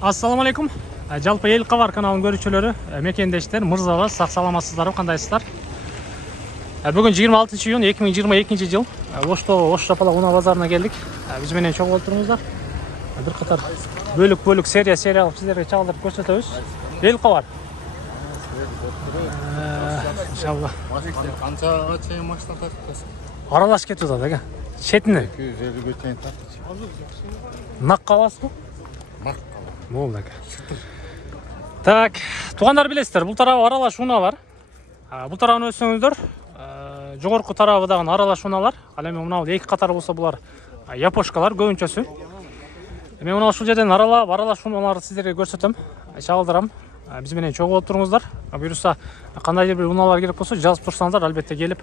Assalamu alaikum. Жалпы ел қабар каналының көрүүчүлөрү, мекендештер, мырзабыз, сак саламатсыздарбы, кандайсыздар? Бүгүн 26 июнь 2022 жыл. Оштогу Ош Жапала унаа базарына келдик. Биз менен чогуу болуп туруңуздар. Бир катар бөлүк сериялык сиздерге чагылдырып көрсөтөбүз. Ел кабар. Иншалла. Канчага чейин машина тартып Аралаш кетип атат экен. Четине 250ге чейин тартып. Нак каласызбы? Нак. Болду экен. Так, туугандар билесиздер, бул тарабы аралаш унаа бар. Бул тарабын өтсөңүздөр, жогорку тарабы дагы аралаш унаалар. Ал эми мына эки катар болсо булар япошкалар көбүнчөсү. Мен мына ушул жерден аралаш унааларды сиздерге көрсөтөм, чагылдырам. Биз менен чогуу болуп туруңуздар. Буюрса кандайдыр бир унаалар керек болсо жазып турсаңыздар, албетте келип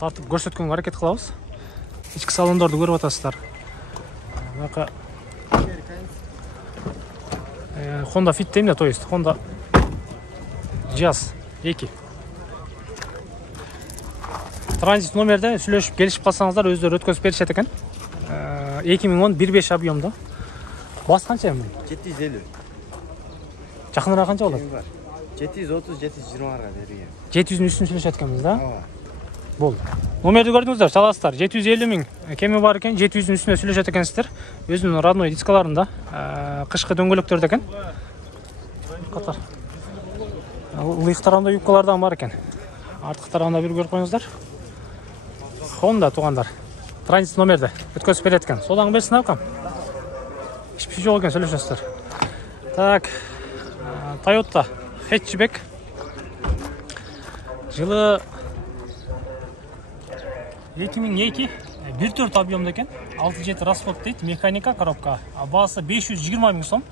тартып көрсөткөнгө аракет кылабыз. Ички салондорду көрүп атасыздар. Бака Honda Fit дейм да, то есть Honda Jazz 2. Транзит номерде сүйлөшүп келишип калсаңыздар, өздөрү өткөзүп беришет экен. 2010 1.5 объемдо. Бас канча эми? 750. Жакыныраак канча болот? 730 720 берген. 700'ün үстүн сүйлөшөт экенбиз да? Болду. Номерди көрдүңүздөр, чаласыздар. 750 миң кеми бар экен, 700'ün үстүнө сүйлөшөт экенсиздер. Өзүнүн родной дискаларында, кышкы дөңгөлөктөрдө экен. Катар. Ылыйык тарабында юбкалардан бар экен. Артык тарабында бир көрүп коюңуздар. Honda туугандар. Транзит номерде өткөзүп берет экен. Содан берсин алкам. Эч бир жок экен, сүйлөшөсүздөр. Так. Toyota hatchback. Жылы 2002 1.4 объемда экен, 6-7 расход дейт, механика, коробка. Баасы 520 миң сом.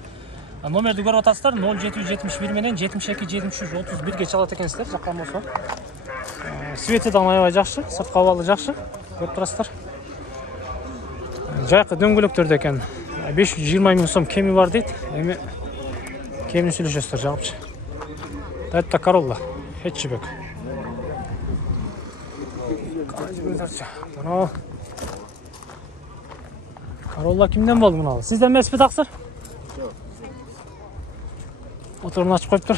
Номерди көрүп атасыздар, 0771 менен 72-73-31ге чалат экенсиздер, жаккан болсо. Свети да аябай жакшы, сырткы абалы жакшы, көрүп турасыздар. Жайкы дөңгөлөктөрдө экен, 520 миң сом кеми бар дейт. Эми кемини сүйлөшөсүздөр, жагыпчы. Toyota Corolla hatchback. Мына Corolla кимден болду мына? Сизден эмеспи таксыр? Моторун ачып коюптур.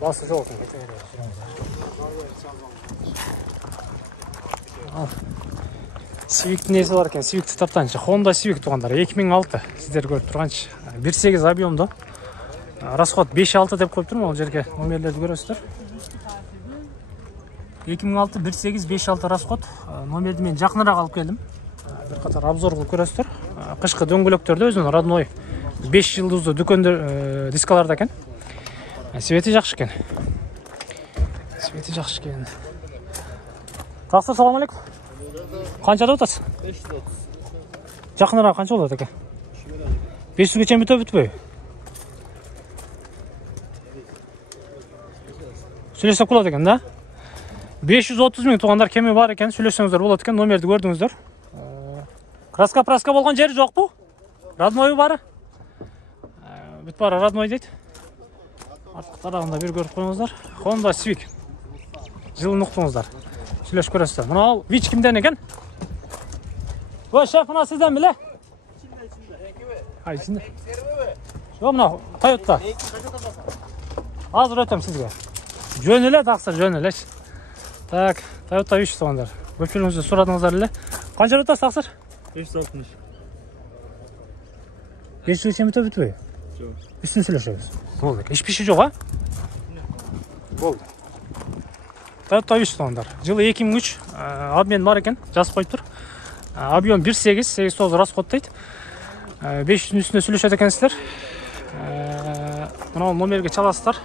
Басы жок экен, кете беребиз. Civic неси бар экен, Civic таптанчы. Honda Civic туугандар, 2006. Сиздер көрүп турганчы. 1.8 объемдо. Расход 5.6 деп коюптур, могу жерге номерлерди көрөсүздөр. 2006 1.8 5.6 расход. Номерди мен жакыныраак алып келдим. Бир катар обзор кылып көрөсүздөр. Кышкы дөңгөлөктөрдө өзүнүн родной 5 жылдыздуу дүкөндөр дискаларда экен. Свети жакшы экен. Таксыр, салам алейкум. Канча деп атасыз? 530. Жакыныраак канча болот экен? 500ге чейин бүтөбү? Сүйлөсөк болот экен да? 530 миң туугандар кеми бар экен, сүйлөшсөңүздөр болот экен, номерди көрдүңүздөр. Краска болгон жери жокпу? Роднойу бары? Бүт бары родной дейт. Артык тарабында бир көрүп коюңуздар. Honda Civic. Жылын уктуңуздар. Сүйлөшүп көрөсүздөр. Мына Вич кимден экен? Ой, шеф, мына сизден беле? Ичинде. Жок, мына Toyota. Азыр өтөм сизге. Жөн эле, таксыр, жөн элечи. Так, Toyota Вич туугандар. Көпчүлүгүңүздү сурадыңыздар эле. Канча өтөсүз таксыр? 560. 500 чейин бүтөбү? Жок. Үстүн сүйлөшөбүз. Болду. Эч бир жок, а? Болду. Toyota Вич туугандар. Жылы 2003 обмен бар экен, жазып коюптур. Объем 1.8, 8.9 расход дейт. 500'ün үстүнө сүйлөшөт экенсиздер. Мына номерге чаласыздар.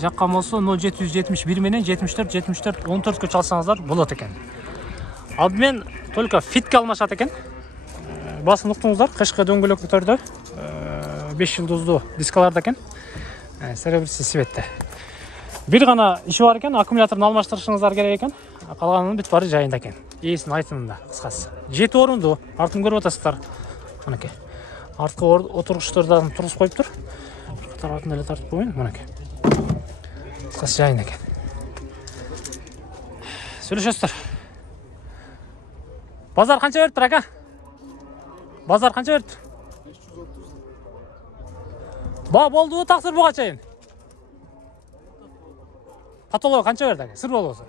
Жаккан болсо 0771 менен 74-14ке чалсаңыздар болот экен. Обмен только фитке алмашат экен. Басын уктуңуздар, кышкы дөңгөлөктөрдө 5 жылдыздуу дискаларда экен. Серебряный цветте. Бир гана иши бар экен, аккумуляторун алмаштырышыңыздар керек экен. Калганынын бүт бары жайында экен. Ээсинин айтымында, кыскасы. 7 орунду, артын көрүп атасыздар. Мынакей. Арткы отургучтордон тургузуп коюптур. Тарабын эле тартып коюйн, мынакей. Кыскасы жайында экен. Сүйлөшөсүздөр. Базар канча бериптир ака? Базар канча бериптир? Болду тақсыр буга чейин. Потолок канча берди аке? Сыр болбосо.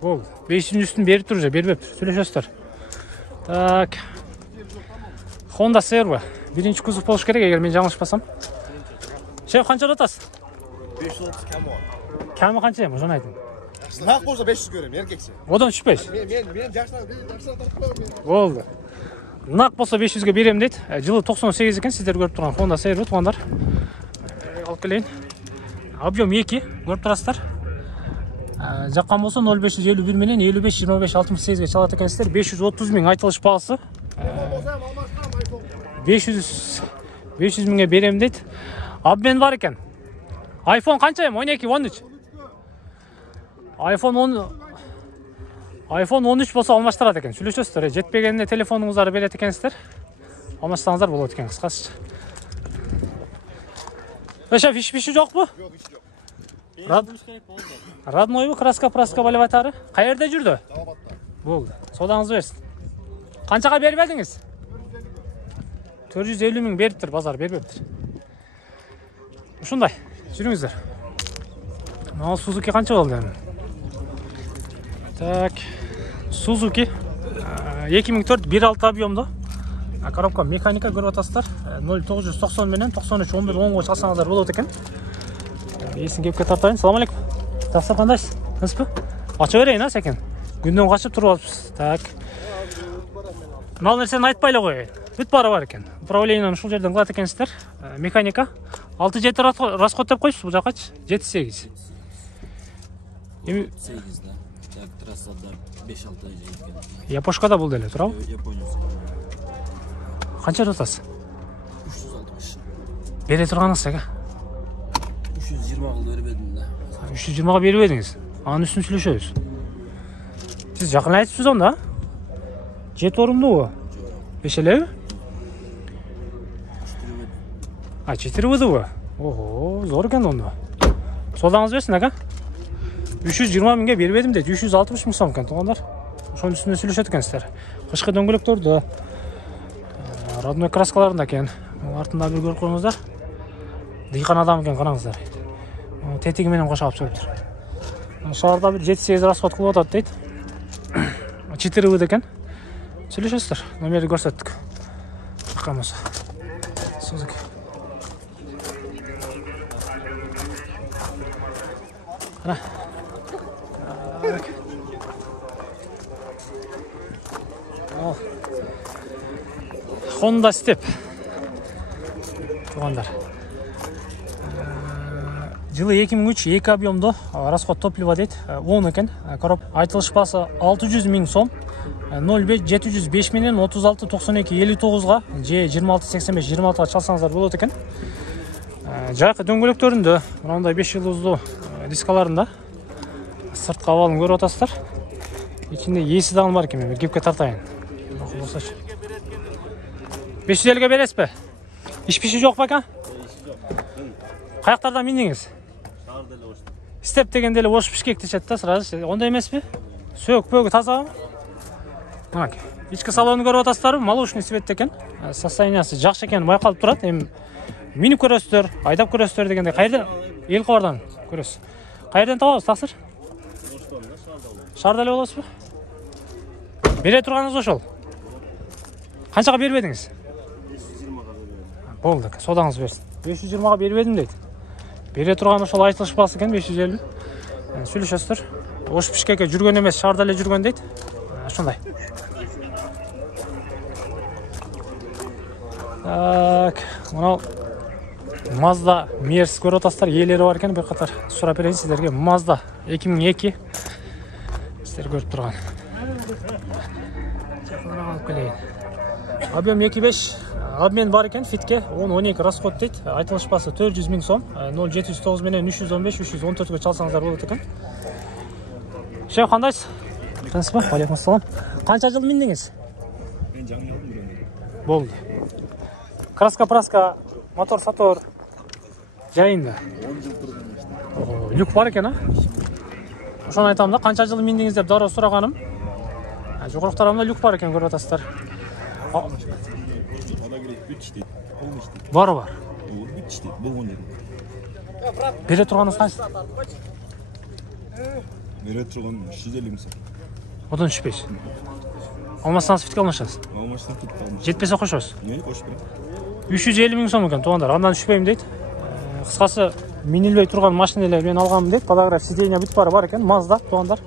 Болду. 500 үстүн берип тур же, бербеп. Сүйлөшөсүздөр. Так. Honda CR-бы? Биринчи кузов болуш керек, эгер мен жаңылышпасам. Шеф, канча атасыз? 530 кәмі var. Кәмі канча эми, ошону айтың. Naq bolsa 500 görem, erkekse. Одан түшпөйсүз. Men жақсылап тартып Болду. Нак болсо 500ге берем дейт. Жылы 98 экен, сиздер көрүп турган Honda CR-бы, туугандар. Алып келейин. Объем 2, көрүп турасыздар. Жаккан болсо 0551 менен 55 25 68ге чалат экенсиздер. 530 миң айтылыш баасы. 500 миңге берем дейт. Обмен бар экен. iPhone канча эми? 12, 13. iPhone 13 болсо алмаштырат экен. Сүйлөшөсүздөр. Жетпегенде телефонуңуздарды берет экенсиздер. Алмаштырсаңыздар болот экен, кыскача. Шеф, иш жокпу? Yok, iş yok. Роднойбу, краска балеватары. Каерде жүрдү? Талапатта. Болду. Содаңызды берсин. Канчага берип элдиңиз? 450 миң бериптир, базар бербептир. Ушундай. Жүрүңүздөр. Мына Suzuki канча болду эми? Так. Suzuki 2004 1.6 объемдо. Коробка механика көрүп атасыздар. 0990 менен 93 11 10го чалсаңыздар болот экен. Есин кепке тартайын. Салам алейкум. Тақсыр қандайсыз? Тыныспы? Ача берейін, сәкен. Күнден қашып тұрып алыпсыз. Так. Мал нәрсені айтпайлы ғой. Бүт бары бар екен. Управлениені ушул жерден кылат экенсиздер. Механика. 6-7 расход деп койсуз бул жакачы? 7-8. 8 да. Так, трассада 5-6 ай жеткен. Япошкада бул деле, туурабы? Япониясы. Канча жатасыз? 360. Бере турганыңыз эке. 320 кылды бербедим да. 320га берип едиңиз. Анын үстүн сүйлөшөбүз. Сиз жакын айтыпсыз онда? 7 орундубу? 5 элеби? 4 быдыбы? Ого, зор экен онда. Содаңыз берсин ака. 320 миңге бербедим дейт. 360 миң сом экен, туугандар. Ошонун үстүнө сүйлөшөт экенсиздер. Кышкы дөңгөлөктөрдө, родной краскаларында экен. Артында бир көрүп коюңуздар. Дыйкан адам экен, караңыздар. Тетиги менен кошо алып чыгыптыр. Шаарда бир 7-8 расход кылып атат дейт. 4 быд экен. Сүйлөшөсүздөр. Номерди көрсөттүк. Акамыз. Suzuki. Ana. Honda Step. Туугандар. Жылы 2003 2 объемдо расход топлива дейт. 10 экен. Короб айтылыш баасы 600 миң сом. 05 705 менен 36 92 59га же 26 85 26га чалсаңыздар болот экен. Жайкы дөңгөлөктөрүндө мындай 5 жылдыздуу дискаларында сырткы абалын көрүп атасыздар. Ичинде эси дагы бар экен, кепке тартайын. Болсочу. 550ге бересизби? Иш-пиши жок бака? Каяктардан миндиңиз? Шаарда эле оштум. Степ дегенде эле ош бишкек дешет да, сразу. Ондай эмеспи? Сөк-пөгү тазабы? Мак. Ички салонун көрүп атасыздарбы? Молочный цвет экен. Состояниясы жакшы экени байкалып турат. Эми минип көрөсүздөр, айдап көрөсүздөр дегенде кайерден? Эл кабардан көрөсүз. Кайерден табабыз, таксыр? Оштон да шаарда. Шаарда эле болосузбу? Бере турганыңыз ошол. Канчага бербедиңиз? 520га бербедим. Болду, содаңыз берсин. 520га бербедим дейт. Бере турган ошол айтылыш баасы экен 550. Сүйлөшөсүздөр. Ош Бишкекке жүргөн эмес, шаарда эле жүргөн дейт. Ошондой. Так, мына Mazda Merz көрүп атасыздар, ээлери бар экен, бир катар сурап берейин сиздерге. Mazda 2002 сиздер көрүп турган. Алып келейин. Объем 2.5, обмен бар экен, фитке 10-12 расход дейт. Айтылыш баасы 400 миң сом, 0709 менен 315 314ге чалсаңыздар болот экен. Шеф, кандайсыз? Тынчпы? Алейкум ассалам. Канча жыл миндиңиз? Мен жаңы алдым бирөөнү. Болду. Краска, мотор, жайында. 10 жыл турган. Люк бар экен, а? Ошону айтам да, канча жыл миндиңиз деп дароо сураганым. Жогоруктарымда люк бар экен, көрүп атасыздар. Ана керек 3 дейт. Ол ішті. Бары бар. Ол бітішті. Болған еді. Бере тұрғаныңыз қайсы? Бере тұрған 350 мысыр. Одан түшпейсіз. Алмасаңыз фитке алмашасыз. Алмаштан кетіп қалмаш. Жетпесе қошасыз. Не, қош берем. 350 мың сом екен туғандар. Андан түшпеймін дейді. Қысқасы минилбей тұрған машинелер мен алғанмын дейді. Подограф сиденья бүт бар екен. Мазда туғандар.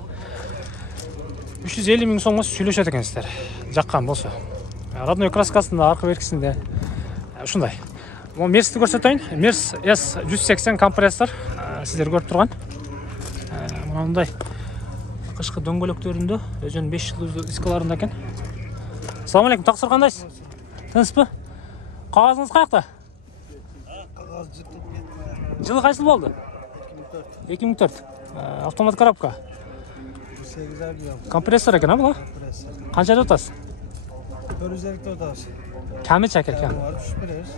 350 мың сомға сөйлеседі екенсіздер. Жаққан болса. Родной краскасында, арқы беркісінде. Ушындай. Мерсті көрсетейін. Мерс S180 компрессор. Сіздер көріп тұрған. Мынандай қышқы дөңгелектерінде өзінің 5 жылдық дискаларында екен. Ассаламу алейкум, тақсыр қандайсыз? Тыныс па? Қағазыңыз қаяқта? Қағаз жыртылып Жылы қайсыл болды? 2004. Автомат коробка. 8 объем. Компрессор екен, бұл? Қанша отасыз? 450 отасы. Кәмі чәкер, кәмі. Var, düşüp bereriz.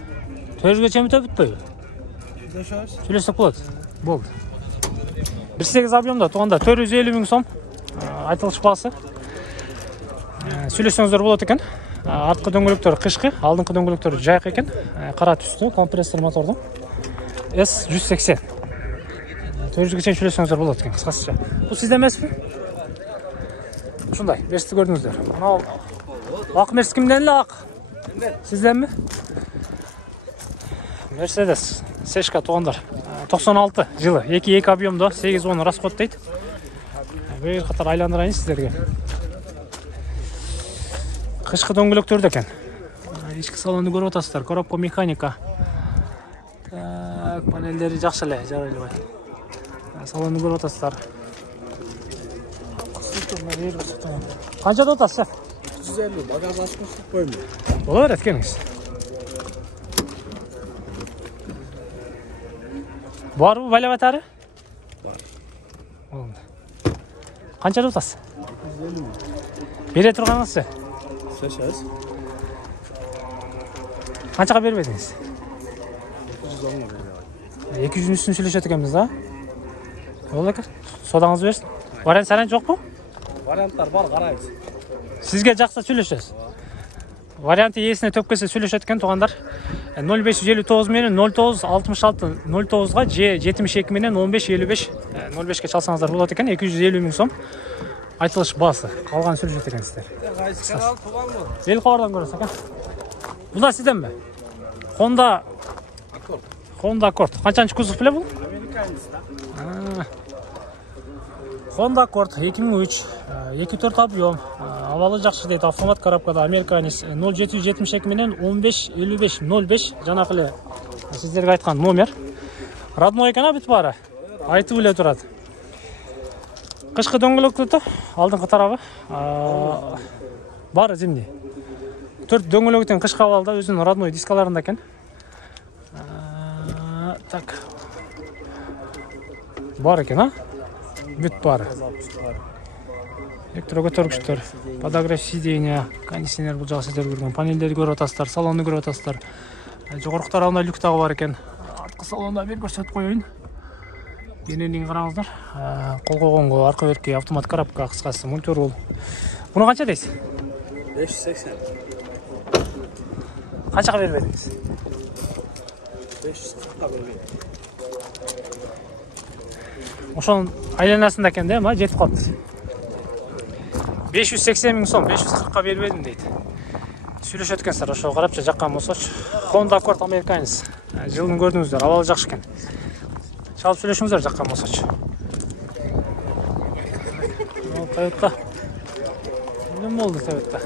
400-ге чемі өтпей? Döşeriz. Сөйлесек болады. Болды. 1.8 объемда туғанда 450 мың сом айтылыш басы. Сөйлесеңіздер болады екен. Артқы дөңгелектері қышқы, алдыңқы дөңгелектері жайық екен. Қара түсті компрессор мотордың. S180. 400-ге чейін сөйлесеңіздер болады екен, қысқасыша. Бұл сізде емес пе? Шындай, берісті көрдіңіздер. Мынау ақ мерс кімден ақ? Сізден ме? Мерседес, Сешка туғандар. 96 жылы, 2 объемда, 8-10 расход дейді. Бір қатар айландырайын сіздерге. Қышқы дөңгелектерді екен. Ішкі салонды көріп отасыздар, коробка механика. Панелдері жақшылай, жарайлы бай. Салонды көріп отасыздар. Қаншада отасыз, шеф? 350, bagaj açmış koymuyor. Ola ver etkeniz. Var mı valivatari? Var. Qanchada o'tasiz? 150 mi? Bere turganingizchi? Söşeriz. Qanchaga berib edingiz? 910 mu veriyor? 200'ün üstünü söyleshet ekanmiz ha? Bo'ldi aka. Sodаңызды bersin. Variant saran yo'qmi? Variantlar var, qaraymiz. Sizga жақсы сөйлесесіз. Варианты иесіне төп келсе сөйлеседі екен туғандар. 0559 менен 0966 09-ға 72 менен 1555 05-ке çalсаңыздар болады екен. 250 мың сом айтылыш басы. Қалған сөйлеседі екенсіздер. Qaysi kanal tuğan mı? Ел қауардан көресіз екен. Бұл да сізден бе? Honda Accord. Қаншанчы кузов біле бұл? Amerikanlısı da. Honda Accord 2003, 2.4 объем, авалы жақсы дейді, автомат коробкада, Американец 0772 менен 155505, жаңақылы сіздерге айтқан номер. Родной екен бүт бары, айтып біле тұрады. Қышқы дөңгелекті, алдыңғы тарабы, бары зимний. 4 дөңгелектен қышқы авалда өзінің родной дискаларында екен. Так, бар екен, а? Бүт бары. Электрокөтөргүчтөр, подогрев сиденья, кондиционер бұл жағы сіздер көрген. Панелдерді көріп отасыздар, салонды көріп отасыздар. Жоғарғы тарауында люк тағы бар екен. Артқы салонда бер көрсетіп қойын. Енен қараңыздар. Қол қойғанға арқа өртке автомат коробка қысқасы монтер бол. Бұны қанша дейсіз? 580. Қаншаға беріп едіңіз? 540'a veriyor. Ошоның айланасында екен де, ма жетіп қалды. 580 мың сом, 540-қа беріп едім дейді. Сөйлесет екенсіздер, ошо қарапша жаққан болсашы. Honda Accord Amerikanец. Жылын көрдіңіздер, авалы жақшы екен. Шалып сөйлесіңіздер жаққан болсашы. Toyota. Не болды Toyota?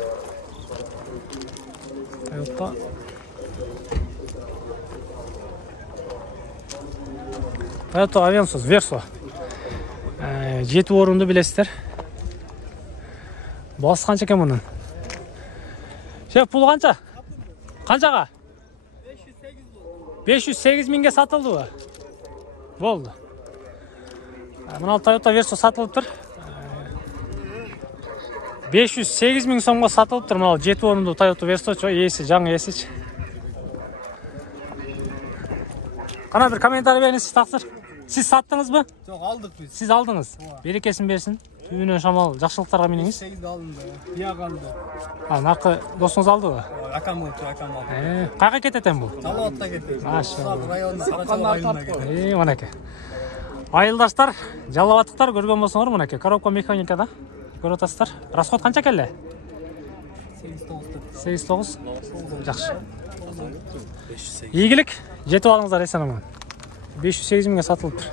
Toyota Avensis Verso. 7 орынды білесіздер. Басы қанша екен мұның? Шеф, пұл қанша? Қаншаға? 508 мыңға сатылды ба? Болды. Мынау Toyota Verso сатылып тұр. 508 мың сомға сатылып тұр. Мынау 7 орынды Toyota Verso, есі, жаңы есі. Қана бір комментарий беріңіз, тақсыр. Siz sattınız mı? Çok aldık biz. Siz aldınız. Berekesini versin. Түбүнөн шамал жакшылыктарга менеңиз. 8'de alındı. Diye kaldı. Наркы досуңуз алдыбы? Akam oldu, akam aldı. Кайга кетет эми бул? Salavat'ta getirdi. Maşallah. Rayonda Karaçal rayonuna getirdi. Мынакей. Айылдаштар, жалабаттыктар көргөн болсоңор мынакей. Коробка механикада көрүп атасыздар. Расход канча келе? 8-9. Жакшы. 508. Ийгилик жетип алыңыздар эсен аман. 508 миңге сатылыптыр.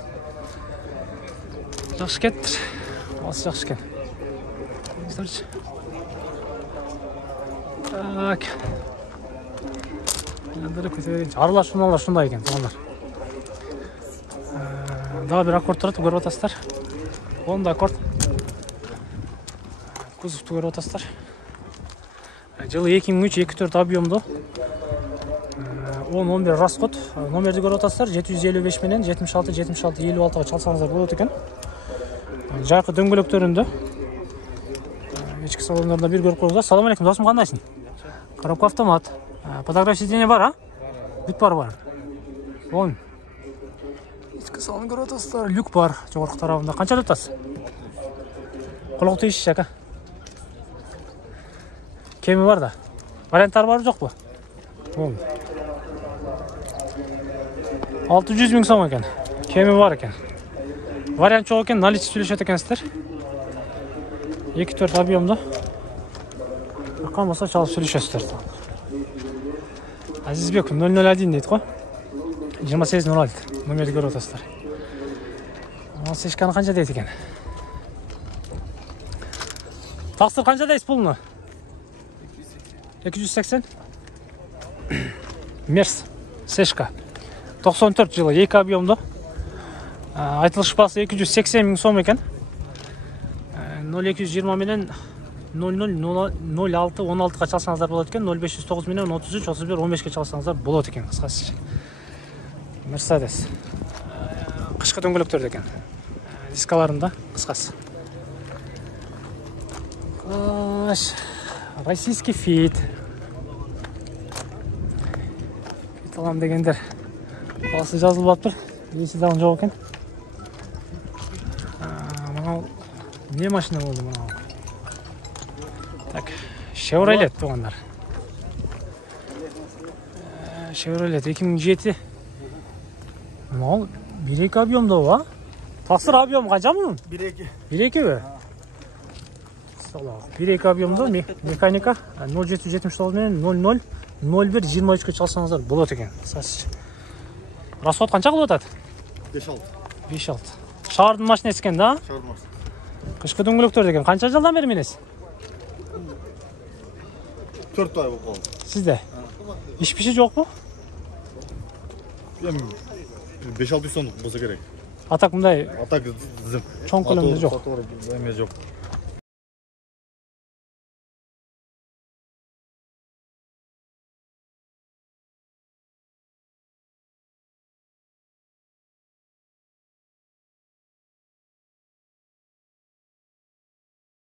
Жакшы кеттир. Асы жакшы экен. Көрүңүздөрчү. Так. Андары көтөрүнчү. Аралаш шуналар шундай экен, туугандар. Дагы бир аккорд турат, көрүп атасыздар. Honda аккорд. Кузовду көрүп атасыздар. Жылы 2003-2004 объемдуу. 10-11 расход. Номерди көрүп атасыздар. 755 менен 76-56-56-га чалсаңыздар болот экен. Жайкы дөңгөлөктөрүндө. Ички салондорунда бир көрүп коюңуздар. Салам алейкум, досум, кандайсың? Коробка автомат. Подогрев сиденье бар, а? Бүт бар. Оң. Ички салон көрүп атасыздар. Люк бар жогорку тарабында. Канча атасыз? Колок тийиши ака. Кеми бар да. Варианттар бар жокпу? Оң. 600 миң сом экен. Кеми бар экен. Вариант жок экен, наличие сүйлөшөт экенсиздер. 2-4 объемдо. Акан болсо чалып сүйлөшөсүздөр. Азизбек 001 дейт го. 2806 номерди көрүп атасыздар. Ал сешканы канча дейт экен? Таксыр канча дейсиз пулуну? 280. Мерс сешка 94 жылы 2 объемдо. Айтылыш басы 280 миң сом экен. 0220 менен 0006-16га чалсаңыздар болот экен. 0509 менен 33-31-15ге чалсаңыздар болот экен. Кыскасы. Мерседес. Кышкы дөңгөлөктөр экен. Дискаларында кыскасы. Российский фит. Фит алам дегендер. Басы жазылып атыр. Эси дагы жок экен. Не машина болду мына? Так, Chevrolet туугандар. Chevrolet 2007. Мал 1-2 объемдо ба? Таксыр объем канча мунун? 1-2. 1-2 бе? Салам. 1-2 объемдо механика 0779 менен 00-01-23ге чалсаңыздар болот экен. Расход канча кылып атат? 5-6. 5-6. Шаардын машинеси экен да? Шаар машина. Кышкы дөңгөлөктөр деген. Канча жылдан бери минесиз? 4 ай болуп калды. Сизде? Иш-пиши жокпу? Эми 5-600 сомдук болсо керек. Атак мындай А так чоң көлөмдө жок. Эме жок.